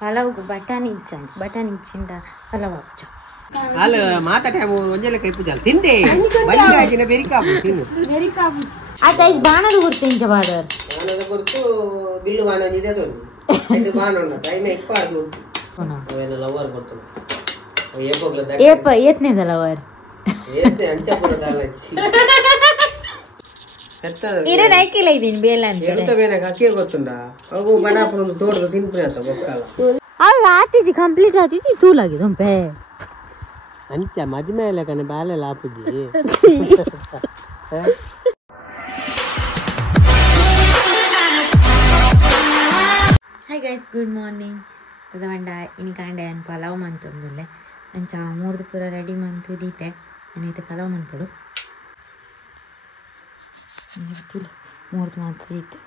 ಪಲಾವ್ಗೆ ಬಟಾಣಿ ಇಚ್ಚಿಂದ ಪಲಾವ್ ಹಾಕ್ಚ ಅಲ್ಲ ಮಾತಾಡ ಒಂಜೆಲ್ಲ ಕೈ ಪೂಜಾಲ್ ತಿಂದೆ ಬಂಗಾಗಿನ ಬೆರಿಕಾಬು ತಿನ್ನು ಆಯ್ತಾ ಈಗ ಬಾಣದ ಗುರ್ತು ಇಂಚ ಬಾಡರ್ ಬಾಣದ ಗುರ್ತು ಬಿಲ್ಲು ಬಾಣ ಇದೆ ತೊಂದು ಇದು ಬಾಣ ಉಂಟ ಟೈಮ್ ಇಪ್ಪಾರ್ದು ಅವೇನ ಲವರ್ ಗುರ್ತು ಏತ್ನೇದ ಲವರ್ ಏತ್ನೆ ಅಂಚಪುರದಲ್ಲ ಛೀ ಇರ ನೈಕಿಲ್ಲ ಇದೀನಿ ಬೇಲ ಅಂತ ಎಂತ ಬೇನೆ ಅಕ್ಕಿ ಗೊತ್ತುಂಡ ಅವು ಬಡಾಪುರ ಒಂದು ತೋಟದ ತಿನ್ಪ್ರಿ ಅಂತ ಗೊತ್ತಲ್ಲ ಅಲ್ಲ ಆತಿಜಿ ಕಂಪ್ಲೀಟ್ ಆತಿಜಿ ತೂಲಾಗಿದೆ ಒಂಪೆ ಅಂಚ ಮದ್ಮೆ ಎಲ್ಲ ಕನೆ ಬಾಲೆಲ್ಲ ಆಪುಜಿ ಹಾಯ್ ಗೈಸ್ ಗುಡ್ ಮಾರ್ನಿಂಗ್ ತದವಂಡ ಇನಿ ಕಾಂಡೆ ಅನ್ ಪಲಾವ್ ಮಂತೊಂದುಲ್ಲೆ ಅಂಚ ಮೂರ್ದು ಪೂರ ರೆಡಿ ಮಂತು ದೀತೆ ನನೈತೆ ಪಲಾವ್ ಮನ್ಪಡು ಮೂರ್ದು ಮಂತು ದೀತೆ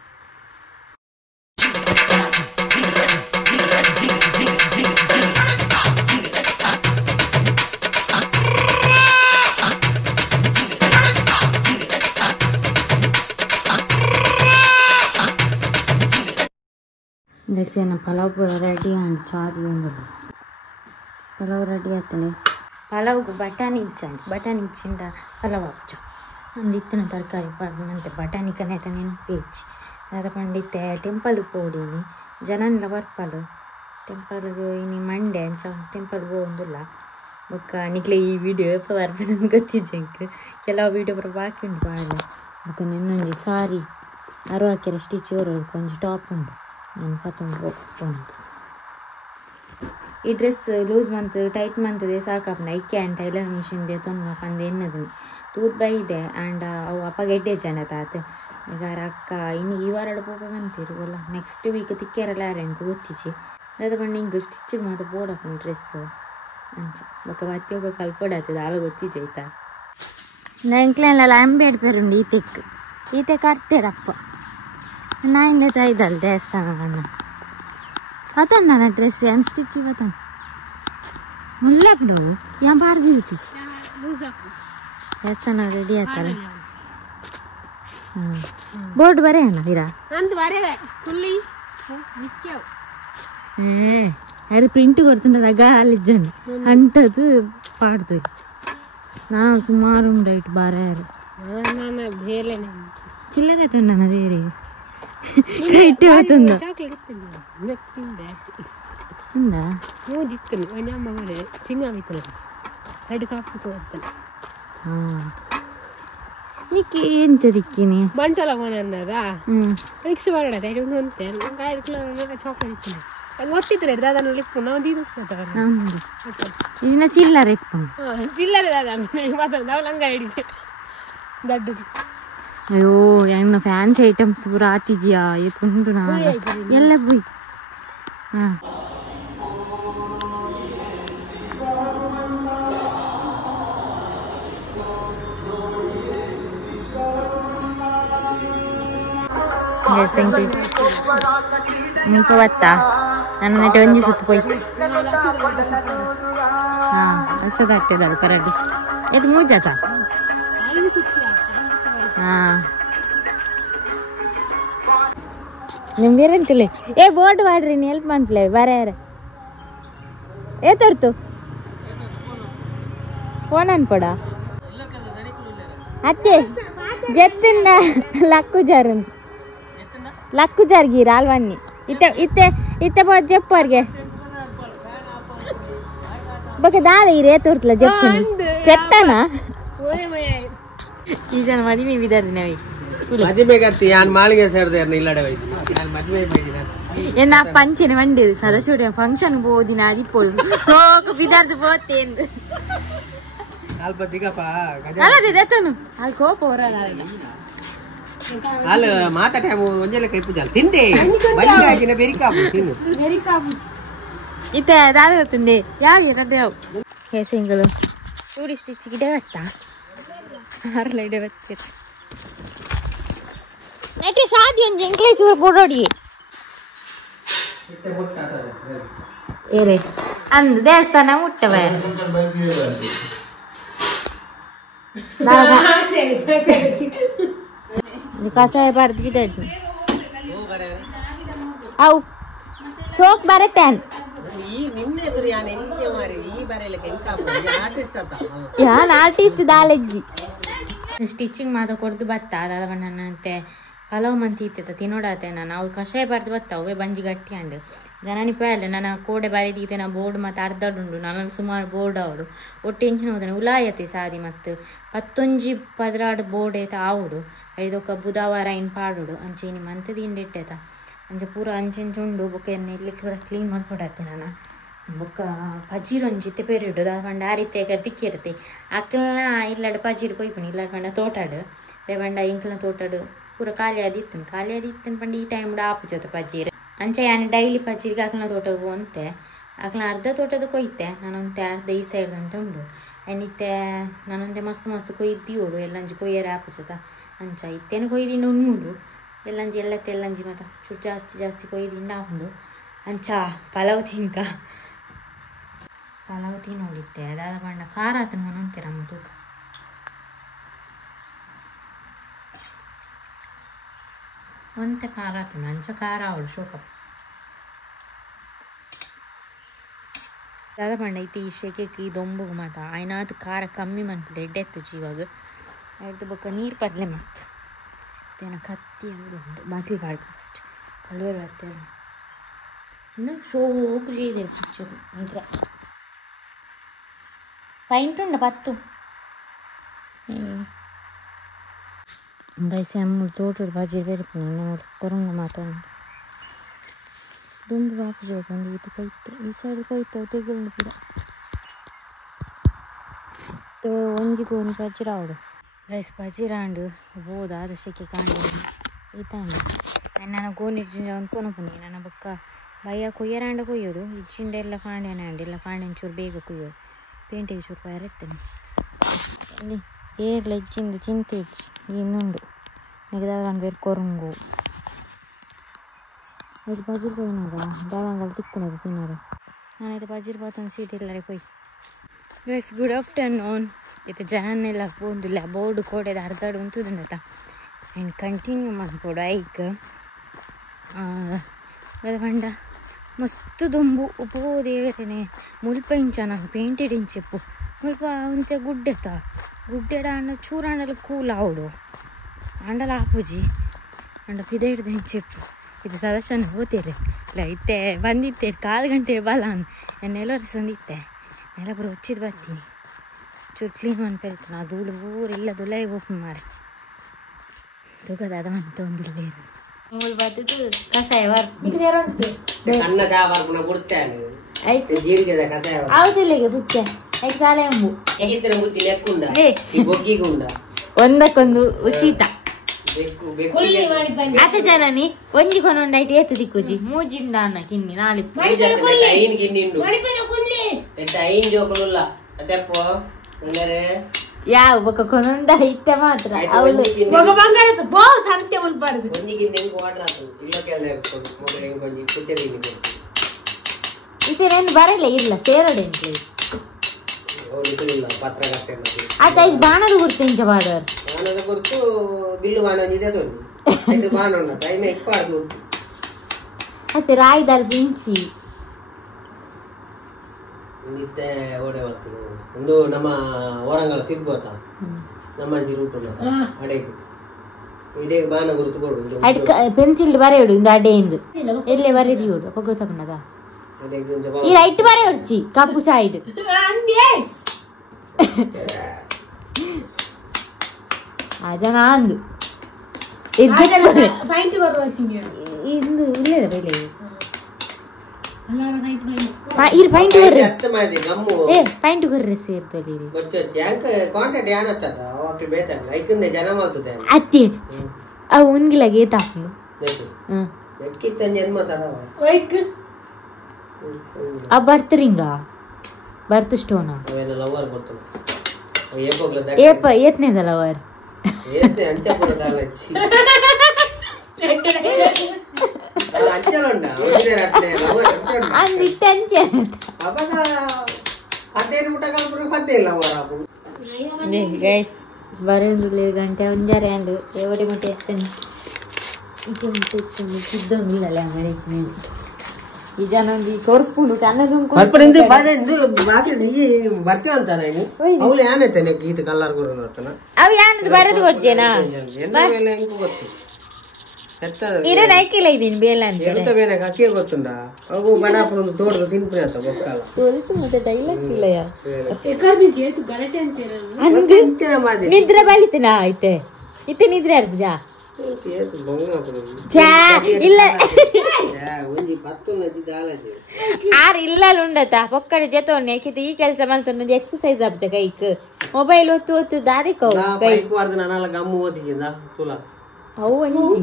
जैसे ना पलाव पूरा रेडी है चार पलाव रेडी आते पलाव को बटाणी इच्चिंड पलाव हाक्च अंदित्तन तरकारी पड़नंते बटाणी कनेत नेनपेच्చి अद पंडिते टेंपल पोडीनी जनन वर्पल टेंपल इनी मंडे अंच टेंपल पोंदुल्ल बೊಕ್ಕ ನಿಕ್ಲೆ ಈ ವಿಡಿಯೋ ಬರ್ಪನಂದು ಗೊತ್ತಿಜ್ಜಂಕ್ ಕೆಲವು ವಿಡಿಯೋ ಬರ ಬಾಕಿ ಉಂಟು ಬಾಳೆ ಬೊಕ್ಕ ನಿನ್ನೊಂದು ಸಾರಿ ಅರುವಾಕೆರೆ ಸ್ಟಿಚ್ ಬರೋದು ಕೊಂಚ ಟಾಪ್ ಉಂಟು ನಾನು ಪತ್ತೊಂದು ಹೋಗ್ಬೋದು ಈ ಡ್ರೆಸ್ ಲೂಸ್ ಮಂತ್ ಟೈಟ್ ಮಂತ್ದೆ ಸಾಕಪ್ಪ ಇಕ್ಕೆ ಆ್ಯಂಡ್ ಟೈಲರ್ ಮಿಷಿನ್ದೆ ತೊಂದು ಪಂದು ಎನ್ನದು ತೂತ್ ಬೈದೆ ಆ್ಯಂಡ್ ಅವು ಅಪ್ಪ ಗೆಡ್ಡೆ ಜನ ತಾತ ಈಗ ಅಕ್ಕ ಇನ್ನು ಈ ವಾರ ಪೋಪ ಬಂತೀರು ಅಲ್ಲ ನೆಕ್ಸ್ಟ್ ವೀಕ್ ತಿಕ್ಕೇರಲ್ಲ ಯಾರು ಹೆಂಗೆ ಗೊತ್ತಿಚ್ಚಿ ಅದ ಬಂದು ಹಿಂಗೆ ಸ್ಟಿಚ್ಚಿಗೆ ಮಾತ್ರ ಬೋಡಪ್ಪ ಡ್ರೆಸ್ ಅಂಚ ಬೊಕ್ಕ ಬತ್ತಿ ಹೋಗೋ ಕಲ್ಪಡಾತದ ಆಳ ಗೊತ್ತಿಜ್ಜ ಆಯ್ತಾ ನೆಂಕ್ಲೆಲ್ಲ ಅಂಬೇಡ್ಪೇರುಂಡು ಈತೆಕ್ ಅರ್ತೇರಪ್ಪ ನಾಯಿಂದೆ ತಾಯ್ದಲ್ಲ ದೇವಸ್ಥಾನ ಬಣ್ಣ ಪತನ್ ನನ್ನ ಡ್ರೆಸ್ ಏನು ಸ್ಟಿಚ್ ಪತನ್ ಮುಲ್ಲಪ್ಡು ಯಾನ್ ಪಾರ್ದು ದೇವಸ್ಥಾನ ರೆಡಿ ಆಯ್ತಲ್ಲ ಬೋರ್ಡ್ ಬರೇ ಅಣ್ಣ ಇರಾ ಅದು ಪ್ರಿಂಟ್ ಕೊಡ್తుండ గాలిజ్జను అంటది పాడుతుంది నా సుమారు ఉండేటి బారారు చిల్లగా తిన్నాను అదే కరెక్ట్ అవుతుందా ఉందా నీకు ఏం చదిక్కిని బంటలో కొనన్నదా రిక్ష పడదా చాక్లెట్ ఇచ్చింది ಗೊತ್ತಿದ್ರೆ ದಾದಾ ಲಿಪ್ಪು ನಾವು ದೀದು ಇದನ್ನ ಚಿಲ್ಲರೆ ಚಿಲ್ಲರೆ ದಾದಾ ನಾವು ಲಂಗ ಹಿಡಿಸಿ ದಡ್ಡದು ಅಯ್ಯೋ ಹೆಂಗ ಫ್ಯಾನ್ಸಿ ಐಟಮ್ಸ್ ಪೂರ ಆತಿದ್ಯಾ ಎತ್ಕೊಂಡು ನಾ ಎಲ್ಲ ಬುಯ್ ಹಾಂ ನಿಂಪ ಬತ್ತಾ ನನ್ನ ನೆಟ್ಟು ಒಂಜಿ ಸುತ್ತು ಪೋಯ್ ಹಾಂ ಅಷ್ಟು ಆಗ್ತದಲ್ಲ ಕರೆಕ್ಟ್ ಇದು ಮೂಜಾತ ಹಾಂ ನಿಮ್ದೇರಂತಿಲ್ಲ ಏ ಬೋರ್ಡ್ ಮಾಡ್ರಿ ನೀ ಹೆಲ್ಪ್ ಮಾಡ್ಲೇ ಬರೇ ಏ ತರ್ತು ಫೋನ್ ಅನ್ಕೊಡ ಅತ್ತೆ ಜತ್ತಿನ ಲಕ್ಕು ಜಾರ್ಗಿ ರಾಲ್ವನ್ನಿ ಇತ್ತೆ ಬೋದು ಜಪ್ಪರ್ಗೆ ಬಗ್ಗೆ ದಾದ ಇರೇ ತೋರ್ತಲ ಜಪ್ಪನಿ ಸೆಟ್ಟನ ಈ ಜನ ಮದುವೆ ಬಿದ್ದಾರ್ದು ನಾವೀ ಮದುವೆಗತ್ತಿ ಯಾನ್ ಮಾಳಿಗೆ ಸೇರ್ದೇರ್ನ ಇಲ್ಲಡೆ ಬೈದಿ ನಾನು ಮದುವೆ ಬೈದಿನ ಎನ್ನ ಪಂಚನೆ ಮಂಡಿದು ಸದಸ್ಯ ಫಂಕ್ಷನ್ ಬೋದಿನ ಅದಿಪ್ಪೋದು ಸೋಕು ಬಿದ್ದಾರ್ದು ಬೋತೆ ಎಂದು ಅಲ್ಪ ಸಿಗಪ್ಪ ಅಲ್ಲದೆ ದತ್ತನು ಅಲ್ಲಿ ಕೋಪ ಹೊರಲ್ಲ ಅಲ್ಲ ಮಾತಾಡ ಒಂಜೆಲ್ಲ ಕೈ ಪೂಜಾಲ್ ತಿಂದೆ ಬಂಗಾಗಿನ ಬೆರಿಕಾಬು ತಿನ್ನು ಇತ್ತೆ ದಾದ ಗೊತ್ತುಂಡೆ ಯಾವ ಕೇಸಿಂಗಳು ಚೂಡಿ ಸ್ಟಿಚ್ಗೆ ಇಡೆ ಬತ್ತಾ ಆರಲ್ಲ ಇಡೆ ಬತ್ತೀರ ನೆಟ್ಟೆ ಸಾದಿ ಒಂದು ಎಂಕ್ಲೆ ಚೂರು ಬೋಡೋಡಿ ಏರೇ ಅಂದು ದೇವಸ್ಥಾನ ಮುಟ್ಟವ ಕಷಾಯ ಬಾರ್ದು ಗಿಡ ಅವು ಶೋಕ್ ಬರತ್ತೇನ್ ಈ ನಿನ್ನೆ ಎದುರು ಯಾನ್ ಎಂಗೆ ಮಾರಿ ಈ ಬರೆಯಲಿಕ್ಕೆ ಎಂಕ ಆರ್ಟಿಸ್ಟ್ ಆತ ಯಾನ್ ಆರ್ಟಿಸ್ಟ್ ದಾಲೆಜ್ಜಿ ಸ್ಟಿಚಿಂಗ್ ಮಾತ್ರ ಕೊಡ್ದು ಬತ್ತ ಅದಾದ ನನ್ನಂತೆ ಪಲಾವ್ ಮಂತಿ ಇತ್ತೈತ ತಿನ್ನೋಡಾತೆ ನಾನು ಅವ್ರು ಕಷಾಯ ಬರ್ದು ಬತ್ತಾವೆ ಬಂಜಿ ಗಟ್ಟಿ ಅಂಡು ಜನನಿ ಪೇಲೆ ನನ್ನ ಕೋಡೆ ಬರೀತೀತೆ ನಾ ಬೋರ್ಡ್ ಮತ್ತು ಅರ್ಧಡುಂಡು ನನ್ನ ಸುಮಾರು ಬೋರ್ಡ್ ಅವಡು ಒಟ್ಟು ಎಂಚಿನ ಹೋದಾನೆ ಉಲಾಯತಿ ಸಾದಿ ಮಸ್ತ್ 11-16 ಬೋರ್ಡ್ ಐತ ಆವುಡು ಐದೊಕ್ಕ ಬುಧವಾರ ಇನ್ ಪಾಡುಡು ಅಂಚೆ ಇನ್ನು ಮಂತದಿ ಇಂಡಿಟ್ಟೈತ ಅಂಚೆ ಪೂರ ಅಂಚೆಂಚುಂಡು ಬೊಕ್ಕ ಎಣ್ಣೆ ಇಲ್ಲಿ ಕ್ಲೀನ್ ಮಾಡ್ಕೊಡತ್ತೆ ನಾನು ಬೊಕ್ಕ ಪಜೀರು ಒಂಜಿತ್ತೆ ಪೇರಿಡು ದಾಪಂಡ ಆ ರೀತಿ ತಿಕ್ಕಿರುತ್ತೆ ಅಕ್ಕಲ್ನ ಇಲ್ಲಾಡು ಪಜೀರು ಕೊಯ್ಪಣಿ ಇಲ್ಲಾಡು ಪಂಡ ತೋಟಾಡು ದೇವಂಡ ಇಂಕಲ್ನ ತೋಟಾಡು ಪೂರ ಖಾಲಿ ಆದಿತ್ತನ್ ಪಂಡ ಈ ಟೈಮ್ ಆಪುಜತ ಪಜೀರು ಅಂಚೆ ಯಾನು ಡೈಲಿ ಪಜೀರಿಗೆ ಅಕ್ಕಲ್ನ ತೋಟಕ್ಕೆ ಹೋಂತೆ ಅಕ್ಕಲ್ನ ಅರ್ಧ ತೋಟದ ಕೊಯ್ತೆ ನಾನೊಂತೆ ಅರ್ಧ ಈ ಸೈಡ್ ಅಂತ ಉಂಡು ಎಣ್ಣಿತ್ತೆ ನಾನೊಂದೆ ಮಸ್ತ್ ಕೊಯ್ದು ಓಡು ಎಲ್ಲಂಜಿ ಕೊಯ್ಯರೆ ಆಪುಜತ ಅಂಚ ಇತ್ತೇನು ಕೊಯ್ದಿಂಡು ಉಣ್ಮುಡು ಎಲ್ಲಂಜಿ ಎಲ್ಲಂಜಿ ಮತ್ತು ಚೂರು ಜಾಸ್ತಿ ಕೊಯ್ದಿಂಡು ಆಪುಂಡು ಅಂಚ ಪಲಾವ್ ತಿನ್ನೋಡಿತ್ತೆ ಅದಾದ ಬಣ್ಣ ಖಾರ ಆತನ ಅಂತೀರ ನಮ್ಮ ತೂಕ ಒಂತೆ ಖಾರ ಆತನ ಅಂಚ ಖಾರ ಅವಳು ಶೋಕಪ್ಪ ಅದಾದ ಬಣ್ಣ ಐತಿ ಈ ಶೆಕೆಗೆ ಇದೊಂಬುಗು ಮಾತ ಆಯ್ನಾತು ಖಾರ ಕಮ್ಮಿ ಮನ್ಬಿಟ್ಟು ಎಡ್ಡೆತ್ತು ಜೀವಾಗ ಎಡ್ದು ಬೊಕ್ಕ ನೀರು ಪದ್ಲೆ ಮಸ್ತ್ ತೇನ ಕತ್ತಿ ಅದು ಉಂಟು ಬಾತ್ಲಿ ಬಾಡ್ದು ಫಸ್ಟ್ ಕಲ್ವೇರು ಬರ್ತೇವೆ ಇನ್ನು ಶೋಕು ചെയ്തിരു പിക്ചർ ഇത്ര പൈൻറ്റുണ്ട് 10 ഗൈസ് നമ്മൾ തോട്ടൊരു ബജി വരപ്പുണ്ട് നമ്മൾ കുറങ്ങ മാത്രം ದುಂಬು ಹಾಕಿ ಒಂದು ಇದು ಕೊಯ್ತು ಈ ಸೈಡ್ ಕೊಯ್ತು ತೆಗೆದು ಪೂರ ಒಂಜಿ ಗೋಣಿ ಪಜಿರಾವಡು ಗೈಸ್ ಪಜಿರಾಂಡು ಬೋದ ಅದಕ್ಕೆ ಕಾಂಡ ಈತಾಂಡು ನನ್ನ ಗೋಣಿ ಇಡ್ಜಿಂಜ ಒಂದು ಕೊನಪುನಿ ನನ್ನ ಬೊಕ್ಕ ಭಯ ಕೊಯ್ಯರಾಂಡ ಕೊಯ್ಯೋಡು ಇಜ್ಜಿಂಡ ಎಲ್ಲ ಕಾಂಡೇನ ಅಂಡಿ ಎಲ್ಲ ಕಾಂಡೆನ ಚೂರು ಬೇಗ ಕೊಯ್ಯೋಡು ಪೇಂಟಿಗೆ ಚೂರು ಪೈರೆತ್ತೇನೆ ಅಲ್ಲಿ ಏರ್ಲ ಇಜ್ಜಿಂದ ಚಿಂತೆ ಇಜ್ಜಿ ಇನ್ನೊಂದು ನೆಗದಾಗ ಒಂದು ಬೇರೆ ಕೊರಂಗು ಇದು ಬಜೀರ್ ಕೊಯ್ನೋಡ ಡಾಗಂಗಲ್ಲಿ ತಿಕ್ಕುನೋದು ತಿನ್ನೋದು ನಾನೈತೆ ಬಜೀರ್ ಬಾತೊಂದು ಸೀಟ್ ಇಲ್ಲರೆ ಕೊಯ್ ಗೈಸ್ ಗುಡ್ ಆಫ್ಟರ್ನೂನ್ ಇದು ಜನನೆಲ್ಲ ಬಂದಿಲ್ಲ ಬೋರ್ಡು ಕೋಡೆದ ಅರ್ಧಾಡು ಉಂಟುದನ್ನತ ಆ್ಯಂಡ್ ಕಂಟಿನ್ಯೂ ಮಾಡ್ಬೋಡು ಐಕ್ ಅದು ಬಂಡ ಮಸ್ತ್ ದೊಂಬು ಉಪ್ಪು ದೇವರೇನೆ ಮುಲ್ಪ ಇಂಚ ನಾನು ಪೇಂಟೆಡ್ ಇಂಚೆಪ್ಪು ಮುಲ್ಪ ಇಂಚ ಗುಡ್ಡೆತ ಗುಡ್ಡೆಡ ಅಣ್ಣ ಚೂರಾಂಡಲ ಕೂಲ್ ಆವಡು ಅಂಡಲ ಆಪುಜಿ ಅಂಡ ಪಿದ ಹಿಡ್ದು ಇಂಚೆಪ್ಪು ಇದು ಸದಸ್ಯನ ಹೋತೇರಿ ಇಲ್ಲ ಇತ್ತೆ ಬಂದಿತ್ತೆ 4 ಗಂಟೆ ಬಲ ಎನ್ನೆಲ್ಲರೂ ಸಂದಿತ್ತೆ ಎಲ್ಲ ಬರೋ ಹೊಚ್ಚಿದ್ದು ಬರ್ತೀನಿ ಚೂರು ಕ್ಲೀನ್ ಮಾಡ್ಪೇರಿತ್ತು ನಾ ಧೂಳು ಊರೆಲ್ಲ ದುಲೈ ಓಪನ್ ಮಾಡಿ ತೂಕದಾದ ಅಂತ ಒಂದಿಲ್ಲ ಮೂರು ಬರ್ತದ್ದು ಕಷಾಯ ಕಣ್ಣ ಚಾವಾರ್ಪುನ ಕೊಡ್ತೇನೆ ಆಯ್ತು ಜೀರಿಗೆದ ಕಷಾಯ ಆವುದಿಲ್ಲ ಬುಚ್ಚ ಐದು ಕಾಲ ಎಂಬು ಹೇಗಿದ್ರೆ ಬುತ್ತಿ ಲೆಕ್ಕುಂಡ ಈ ಬೊಗ್ಗಿಗುಂಡ ಒಂದಕ್ಕೊಂದು ಶೀತ ಬೆಕ್ಕು ಬೆಕ್ಕು ಆತ ಜನನಿ ಒಂಜಿ ಕೊನೊಂಡೈಟ್ ಏತು ದಿಕ್ಕುಜಿ ಮೂಜಿಂದ ಅನ್ನ ಕಿನ್ನಿ ನಾಲಿ ಐನ್ ಕಿನ್ನಿಂಡು ಐನ್ ಜೋಕುಲ್ಲ ಅತೆಪ್ಪೋ ಅಂದರೆ ಯಾವ ಬೊಕ್ಕ ಕೊನೊಂಡ ಇತ್ತೆ ಮಾತ್ರ ಅವಳು ಬಂಗಾರದ ಬೋ ಸಂತೆ ಮುಲ್ಬಾರ್ದು ಒಂದಿಗಿಂದ ಹೆಂಗ್ ವಾಟರ್ ಆತು ಇಲ್ಲಕ್ಕೆಲ್ಲ ಇಟ್ಕೊಂಡು ಮೊದಲು ಹೆಂಗ್ ಒಂಜಿ ಕುಚ್ಚರಿ ಇತೇನೇನು ಬರಲ್ಲ ಇಲ್ಲ ಸೇರಡೆಂಟ್ಲಿ ಇಲ್ಲ ಪತ್ರ ಕಟ್ಟೆ ಆತ ಐದು ಬಾಣದ ಗುರ್ತು ಇಂಚ ಬಾಡೋರು ಬಾಣದ ಗುರ್ತು ಬಿಲ್ಲು ಬಾಣ ಇದೆ ತೊಂದು ಬಾಣ ಉಂಡ ಟೈಮ್ ಇಪ್ಪಾರ್ದು ಮತ್ತೆ ರಾಯ್ದಾರ ದಿಂಚಿ ನಿತ್ತೆ ಓಡೆ ಬರ್ತದೆ ಒಂದು ನಮ್ಮ ಓರಂಗಳ ತಿರ್ಬೋತ ನಮ್ಮ ಅಜ್ಜಿ ರೂಟ್ ಉಂಟ ಅಡೆಗೆ ಇಡೇಗೆ ಬಾಣ ಗುರುತು ಕೊಡು ಅಡ್ ಪೆನ್ಸಿಲ್ ಬರೆಯೋಡು ಇಂದು ಅಡ್ಡೆಯಿಂದ ಎಲ್ಲೇ ಬರೆದಿಯೋಡು ಅಪ್ಪ ಗೊತ್ತಾಕೊಂಡದ ಈ ರೈಟ್ ಬರೆಯೋಡ್ಚಿ ಕಪ್ಪು ಸೈಡ್ ಅದನ್ನ ಅಂದು ಇಂದು ಇಲ್ಲದ ಬೆಲೆ ಇರು ಪೈಂಟ್ ಬರ್ರಿ ಏ ಪೈಂಟ್ ಬರ್ರಿ ಸೇರ್ತದೆ ಅತ್ತಿ ಅವು ಉನ್ಗಿಲ ಗೇತ ಆ ಬರ್ತ್ರಿಂಗ ಬರ್ತ್ ಸ್ಟೋನ ಏಪ ಏತ್ನೇದಲ್ಲ ಅವರ್ ಬರೋದಿಲ್ಲ ಗಂಟೆ ಒಂಜಾರೆ ಅಂದು ಎವಡಿ ಮಟ್ಟ ಎತ್ತನೆ ಸಿದ್ದೊಂದಿಲ್ಲ ಅಂಗಡಿ ಈಗ ನಂದು ತೋರಿಸ್ಕೊಂಡು ಕನ್ನಡ ಅಲ್ಪರಿಂದ ಬಾಕಿ ಬರ್ತೇವೆ ಅಂತಾನೆ ಅವಳು ಏನಾಯ್ತಾನೆ ಗೀತ ಕಲ್ಲರ್ ಕೊಡೋಣ ಅವು ಏನದು ಬರೆದು ಕೊಡ್ತೇನಾ ಗೊತ್ತು ಇರ ನೈಕಿಲ್ಲ ಇದೀನಿ ಬೇಲ ಅಂತ ಎಂತ ಬೇರೆ ಅಕ್ಕಿ ಗೊತ್ತುಂಡ ಅವು ಬಡಾಪುರ ಒಂದು ತೋಟದ ತಿನ್ಪಿ ಅಂತ ಬೊಕ್ಕಲ್ಲ ಮತ್ತೆ ಡೈಲಾಗ್ಸ್ ಇಲ್ಲ ಯಾ ಮಾಡಿ ನಿದ್ರೆ ಬಲಿತನಾ ಐತೆ ಇತ್ತೆ ನಿದ್ರೆ ಅರ್ಜ ಇಲ್ಲ ಆರ್ ಇಲ್ಲ ಉಂಡತ ಪೊಕ್ಕಡೆ ಜೊತೆ ಈ ಕೆಲಸ ಮಾಡ್ತಾನೆ ಎಕ್ಸರ್ಸೈಸ್ ಆಗ್ತ ಕೈಕ್ ಮೊಬೈಲ್ ಒತ್ತು ಒತ್ತು ದಾರಿ ಕೈ ಗಮ್ಮು ಓದಿಗಿಂದ ತುಲಾ ಅವು ಅಂಜಿ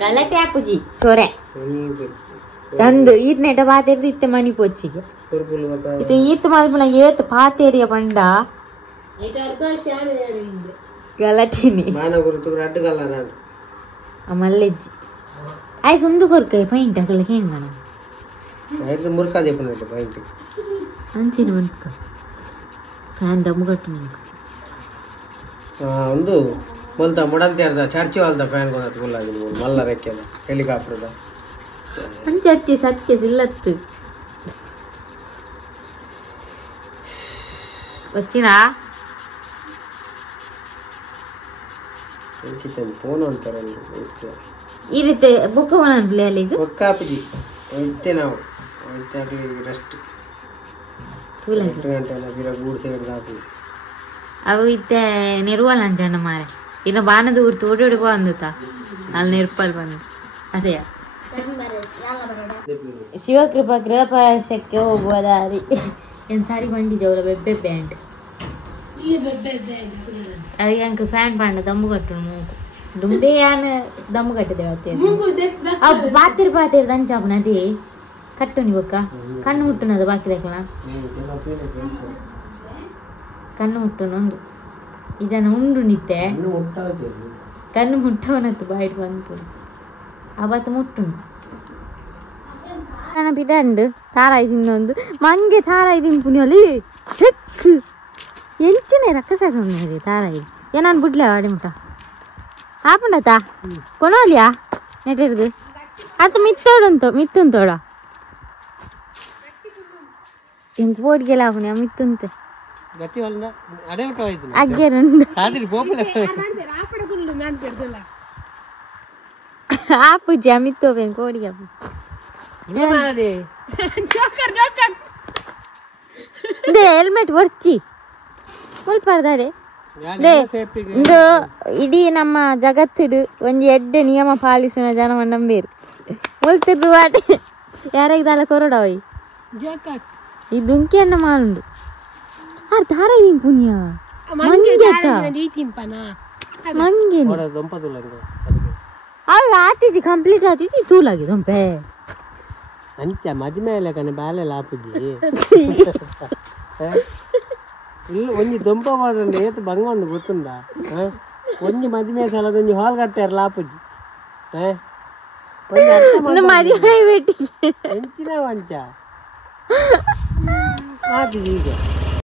ಗಲಾಟೆ ಆಪುಜಿ ಚೋರೆ ತಂದು ಈತ್ನೆಟ ಪಾತೇರಿ ಇತ್ತೆ ಮನಿ ಪೊಚ್ಚಿಗೆ ಇದು ಈತ್ ಮಲ್ಪನ ಏತ್ ಪಾತೇರಿಯ ಪಂಡ ಗಲಾಟೆನಿ ಮಲ್ಲೆಜ್ಜಿ ಆಯ್ತು ಒಂದು ಕೊರ್ಕ ಪೈಂಟ್ ಹಾಕಲಿಕ್ಕೆ ಹೆಂಗನ ಅಂಚಿನ ಬಂದ್ಕ ಫ್ಯಾನ್ ದಮ್ಮಗಟ್ಟು ನಿಂಗೆ ಒಂದು ಮೊಲ್ತ ಮೊಡಲ್ತ ಚರ್ಚಿ ವಾಲ್ದ ಫ್ಯಾನ್ ಮಲ್ಲ ರೆಕ್ಕೆಲ್ಲ ಹೆಲಿಕಾಪ್ಟರ್ದ ಅಂಚಿ ಸತ್ಯ ಸಿಲ್ಲತ್ತು వచ్చినా ಫೋನ್ ಅಂತಾರೆ ಈ ರೀತಿ ಬುಕ್ ಪ್ಲೇ ಅಲ್ಲಿ ಇದು ಬೊಕ್ಕಾಪಿ ಇತ್ತೆ ನಾವು ರೆಸ್ಟ್ ಅವು ಇತ್ತೆ ನಿರ್ವಲ್ ಅಂಜಣ್ಣ ಮಾರೆ ಇನ್ನು ಬಾನದ ಊರು ಓಡಿ ಬಂದುತ್ತ ಅಲ್ಲಿ ನಿರ್ಪಲ್ ಬಂದು ಅದೇ ಶಿವಕೃಪಾ ಗೃಹಪ್ರವೇಶಕ್ಕೆ ಹೋಗುವ ದಾರಿ ಏನ್ ಸಾರಿ ಬಂದಿದ್ದೇವಲ್ಲ ಬೆಬ್ಬೆ ಬ್ಯಾಂಡ್ ಅದಕ್ಕೆ ಅಂಕ ಫ್ಯಾನ್ ಪಾಂಡ ದಮ್ಮು ಕಟ್ಟು ಮೂಗು ದುಂಬೆ ಯಾನ ದಮ್ಮು ಕಟ್ಟಿದ್ದೇವೆ ಪಾತಿರ್ ಪಾತಿರ್ ದಂಚಾಪನ ಅದೇ ಕಟ್ಟು ನೀವಕ್ಕ ಕಣ್ಣು ಮುಟ್ಟುನದು ಬಾಕಿ ದಕ್ಕಲ ಕಣ್ಣು ಮುಟ್ಟುನೊಂದು ಇದನ್ನ ಉಂಡು ನಿತ್ತೆ ಕಣ್ಣು ಮುಟ್ಟವನತ್ತು ಬಾಯಿಟ್ ಬಂದು ಅವತ್ತು ಮುಟ್ಟುನು ಬಿದಂಡು ತಾರಾಯಿ ತಿನ್ನೊಂದು ಮಂಗೆ ತಾರಾಯಿ ತಿನ್ಪುನಿಯಲ್ಲಿ ಹೆಕ್ ಎಂಚಿನ ರಕ್ಕಸಾಗಿ ತಾರಾಯಿ ಏನಾನು ಬಿಡ್ಲ ಅಡಿ ಮುಟ ಆಪುಂಡತಾ ಕೊನೋಲಿಯಾ ನೆಟ್ಟಿರ್ದು ಅತ್ತ ಮಿತ್ತೋಡುಂಟು ಮಿತ್ತುಂತೋಡ ಇಂಕ ಪೋಡ್ಗೆಲ್ಲ ಆಪುಣ್ಯ ಮಿತ್ತುಂತೆ ಅಗ್ಗೆರುಂಡು ಆಪುಜ್ಜಿ ಮಿತ್ತೋಪೆ ಕೋಡಿಗೆ ಆಪು ಹೆಲ್ಮೆಟ್ ಬರ್ಚಿ ಮುಲ್ಪಾರ್ದಾರೆ ಇಡೀ ನಮ್ಮ ಜಗತ್ತಿಡು ಒಂದು ಎಡ್ಡೆ ನಿಯಮ ಪಾಲಿಸುವ ಜನ ನಂಬೇರು ಮುಲ್ತಿದ್ದು ವಾಟೆ ಯಾರಾಗಿದಲ್ಲ ಕೊರಡವೈ ಈ ದುಂಕಿಯನ್ನ ಮಾರುಂಡು ತಾರ ಪುಣ್ಯ ಮಂಗೆ ಅವಾಗ ಆತಿಜಿ ಕಂಪ್ಲೀಟ್ ಆತಿಜಿ ತೂಲಾಗಿ ದೊಂಪೆ ಅಂಚ ಮದುವೆ ಕನೆ ಬಾಲೆಲ್ಲ ಆಪುಜಿ ಇಲ್ಲ ಒಂಜಿ ದೊಂಪ ಮಾಡೋಣ ಏತು ಬಂಗ ಉಂಡು ಗೊತ್ತುಂಡ ಒಂಜಿ ಮದುವೆ ಸಲದೊಂಜಿ ಹಾಲ್ ಕಟ್ಟಾರಲ್ಲ ಆಪುಜಿ ಮದುವೆ ಬೇಟಿ ಎಂಚಿನ ವಂಚ ಆತಿಜಿ ಈಗ